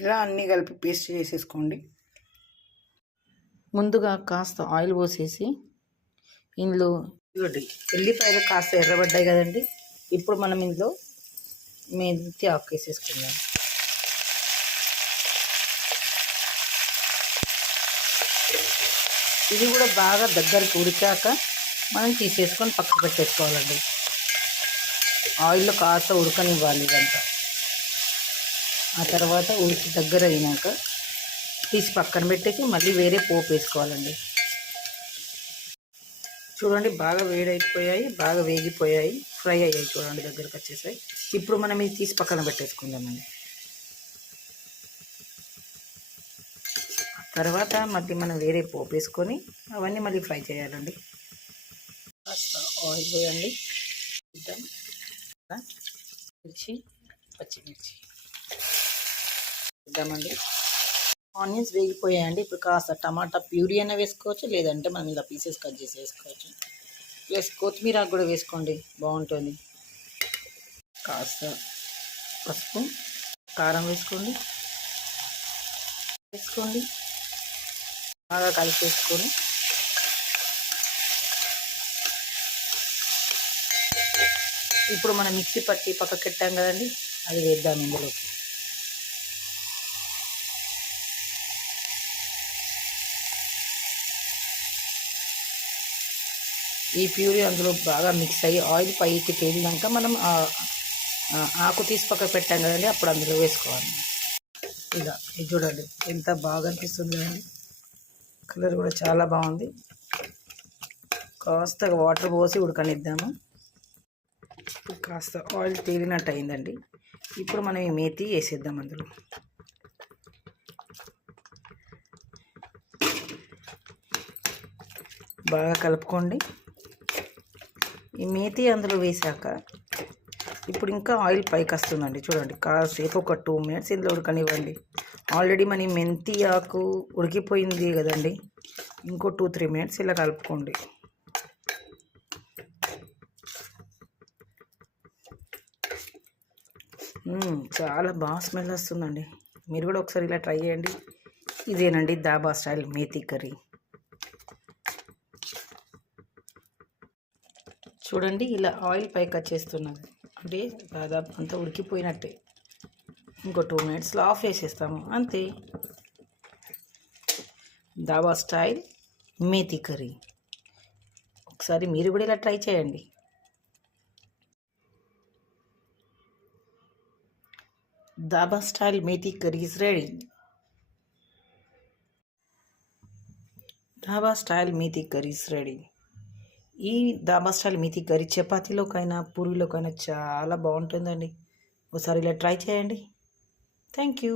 ఇలా అన్నీ కలిపి పేస్ట్ చేసేసుకోండి. ముందుగా కాస్త ఆయిల్ పోసేసి ఇందులో ఎల్లిపాయలు కాస్త ఎర్రబడ్డాయి కదండి. ఇప్పుడు మనం ఇందులో మెంతి ఆకు వేసేసుకుందాం. ఇది కూడా బాగా దగ్గరికి ఉడికాక మనం తీసేసుకొని పక్కకు పెట్టేసుకోవాలండి. ఆయిల్లో కాస్త ఉడకనివ్వాలి ఇదంతా. ఆ తర్వాత ఉడికి దగ్గర అయినాక తీసి పక్కన పెట్టేసి మళ్ళీ వేరే పోపు వేసుకోవాలండి. చూడండి బాగా వేడైపోయాయి, బాగా వేగిపోయాయి, ఫ్రై అయ్యాయి. చూడండి దగ్గరకు వచ్చేసాయి. ఇప్పుడు మనం ఇది తీసి పక్కన పెట్టేసుకుందామండి. తర్వాత మళ్ళీ మనం వేరే పోపు వేసుకొని అవన్నీ మళ్ళీ ఫ్రై చేయాలండి. కాస్త ఆయిల్ పోయండి. మిర్చి, పచ్చిమిర్చి ఇద్దామండి. ఆనియన్స్ వేగిపోయాయండి. ఇప్పుడు కాస్త టమాటా ప్యూరీ అయినా వేసుకోవచ్చు, లేదంటే మనం ఇలా పీసెస్ కట్ చేసి వేసుకోవచ్చు. ప్లస్ కొత్తిమీర కూడా వేసుకోండి, బాగుంటుంది. కాస్త పసుపు, కారం వేసుకోండి. బాగా కలిపేసుకొని ఇప్పుడు మనం మిక్సీ పట్టి పక్కకు పెట్టాం కదండి, అది వేద్దాం ఇందులోకి. ఈ ప్యూరీ అందులో బాగా మిక్స్ అయ్యి ఆయిల్ పైకి తేలినాక మనం ఆకు తీసి పక్కకు పెట్టాం కదండి, అప్పుడు అందులో వేసుకోవాలి. ఇలా ఇది చూడండి ఎంత బాగా అనిపిస్తుంది కదండి. కలర్ కూడా చాలా బాగుంది. కాస్త వాటర్ పోసి ఉడకనిద్దాము. కాస్త ఆయిల్ తేలినట్టు అయిందండి. ఇప్పుడు మనం ఈ మేతి వేసేద్దాం అందులో. బాగా కలుపుకోండి. ఈ మేతి అందులో వేసాక ఇప్పుడు ఇంకా ఆయిల్ పైకి వస్తుందండి. చూడండి కాసేపు ఒక 2 minutes ఇందులో ఉడకనివ్వండి. ఆల్రెడీ మన మెంతి ఆకు ఉడికిపోయింది కదండి. ఇంకో 2-3 minutes ఇలా కలుపుకోండి. చాలా బాగా స్మెల్ వస్తుందండి. మీరు కూడా ఒకసారి ఇలా ట్రై చేయండి. ఇదేనండి దాబా స్టైల్ మేతి కర్రీ. చూడండి ఇలా ఆయిల్ పైకి వచ్చేస్తున్నది అంటే దాదాపు అంతా ఉడికిపోయినట్టే. ఇంకో 2 minutesలో ఆఫ్ చేసేస్తాము, అంతే. Dhaba style methi curry. ఒకసారి మీరు కూడా ఇలా ట్రై చేయండి. Dhaba style methi curry is ready. Dhaba style methi curry is ready. ఈ దాబా స్టైల్ మేతి కర్రీ చపాతీలోకైనా పూరీలోకైనా చాలా బాగుంటుందండి. ఒకసారి ఇలా ట్రై చేయండి. Thank you.